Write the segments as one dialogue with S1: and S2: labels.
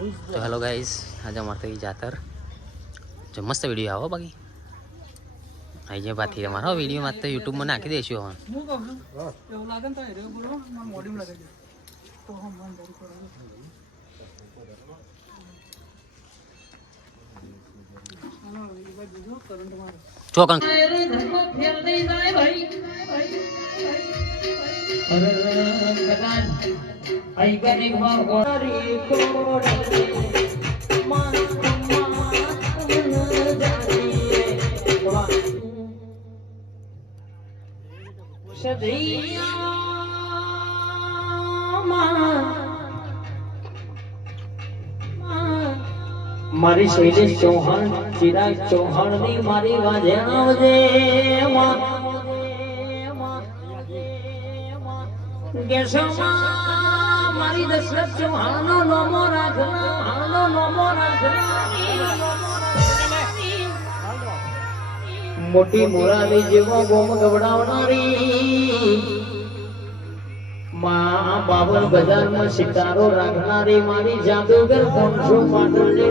S1: તો hello guys આજે અમારે તો જાતર. જો મસ્ત વીડિયો આવો બાકી. અહીંયા પાછી અમારો વિડીયોમાં તો યુટ્યુબમાં નાખી દઈશું હવે.
S2: હું કહું છું એવું લાગે ને તો એ રહ્યો બોલો મારા મોઢીમાં લગાવી દે તો હમ મન ભરી કરો હાલો, એ બાજુ જો, કરંટ મારે.
S1: ચોકન
S3: મારી શૈલેષ ચૌહાણ ચિરાગ ચૌહાણ ની મારી વાજે આવજે કેશવમાં મારી દશરથ ચૌહાણ નોમો રાખના નોમો રાખના મોટી મોરાની જેવો ગોમ ગવડાવનારી, માં બાવન બજારમાં સિતારો રાખનારી મારી જાદુગર કોણસો પાટણની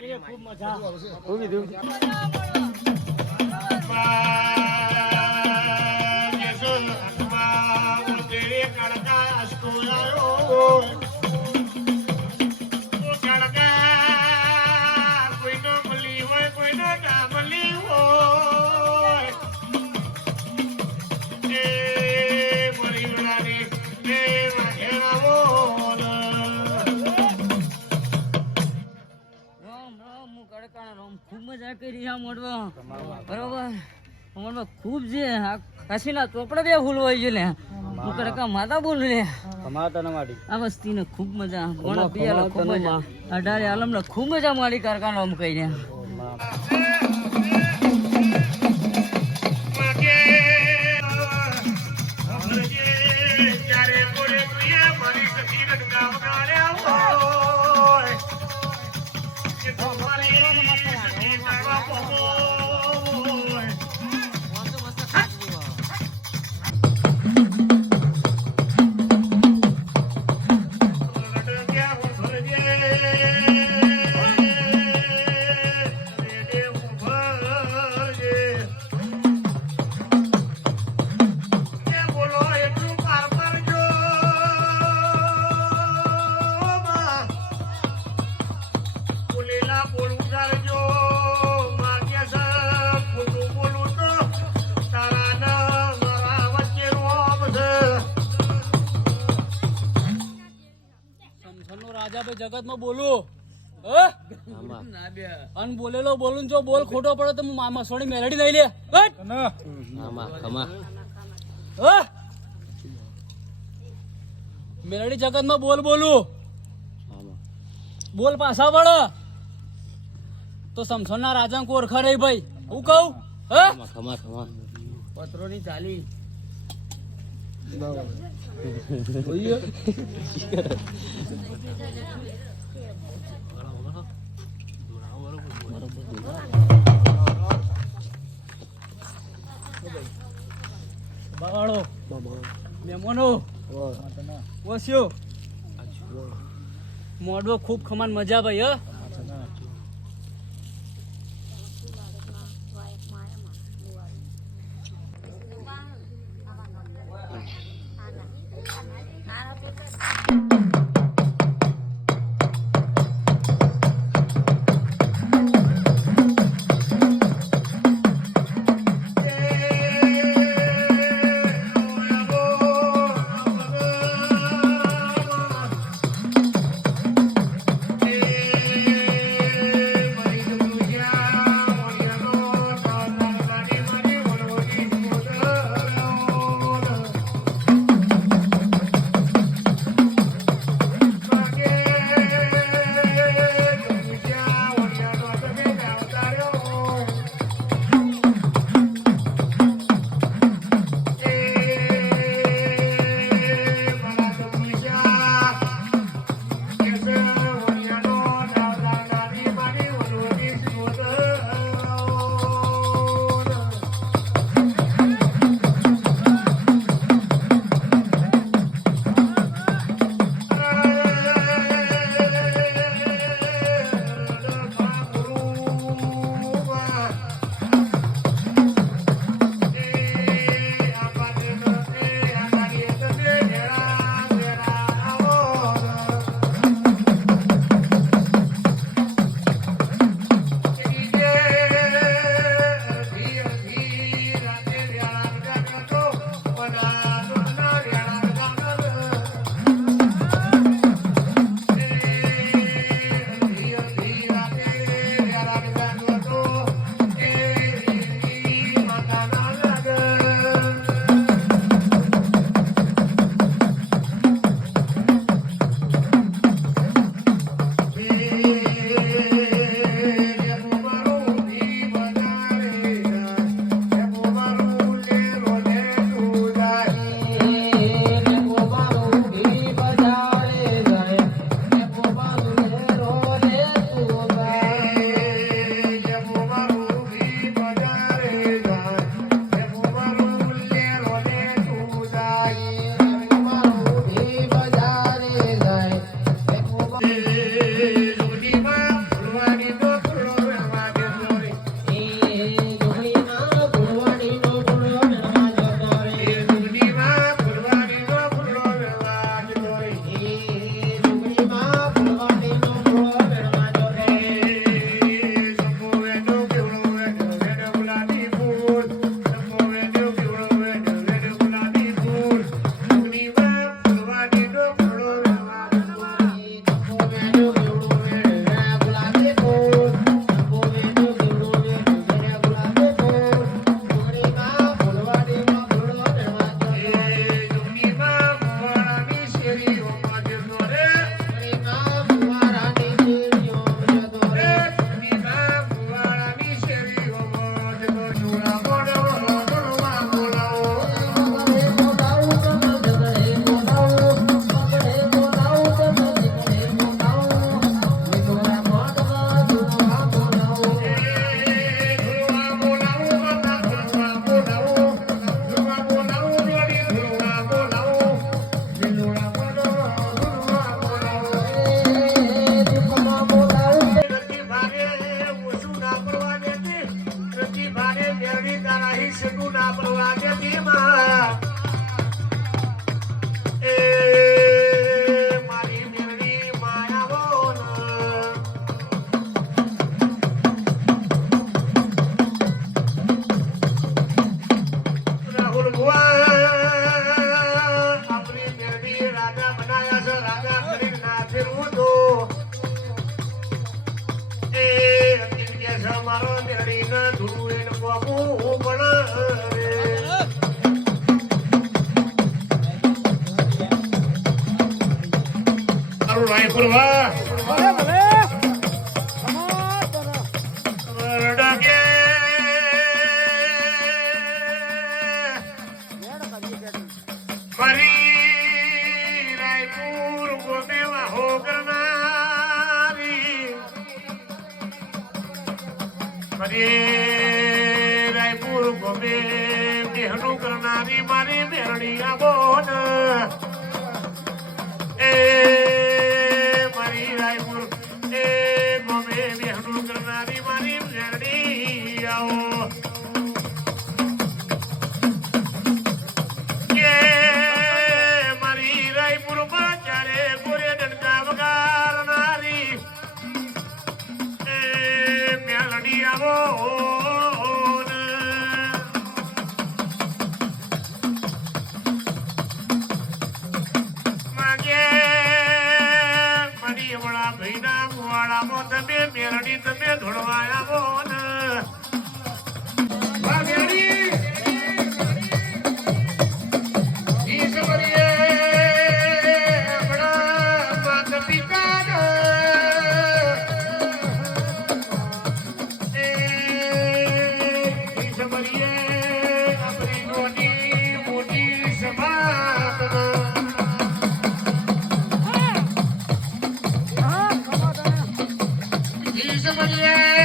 S4: રામ આ મોડવા. બરોબર? મોડવા ખૂબ છે. આ કાશીના ચોપડા બે ફૂલ હોય છે ને. હું કડકા માતા બોલ લે આ વસ્તીને ખૂબ મજા. મોણા પિયાલા ખૂબ મજા. અઢારે આલમને ખૂબ મજા માડી કારખાનો આમ કહીને
S2: સમસનનો રાજા ભાઈ જગતમાં બોલું. અન બોલેલો બોલું જો બોલ ખોટો પડે તો મામા સોની મેલડી લઈ લે. હટ!
S1: આમાં ખમા
S2: હા? મેલડી જગતમાં બોલ બોલું. બોલ પાછા વળો. તો સમસનના રાજા કોરખા ઓળખા રહી ભાઈ. હું કહું? પત્રો
S1: ની ખમા
S4: ચાલી
S2: બાવાળો મહેમાનો ઓસ્યો મોડવો ખૂબ ખમાન મજા ભાઈ હ
S3: Thank you. મારો ધૂળીને ગોમું પણ રે. મારું રાયપુર ગોમેવા હો ફરી રાયપુર ગમે બેહનું કરનારી મારી મેરડી આબોન. એ Gracias,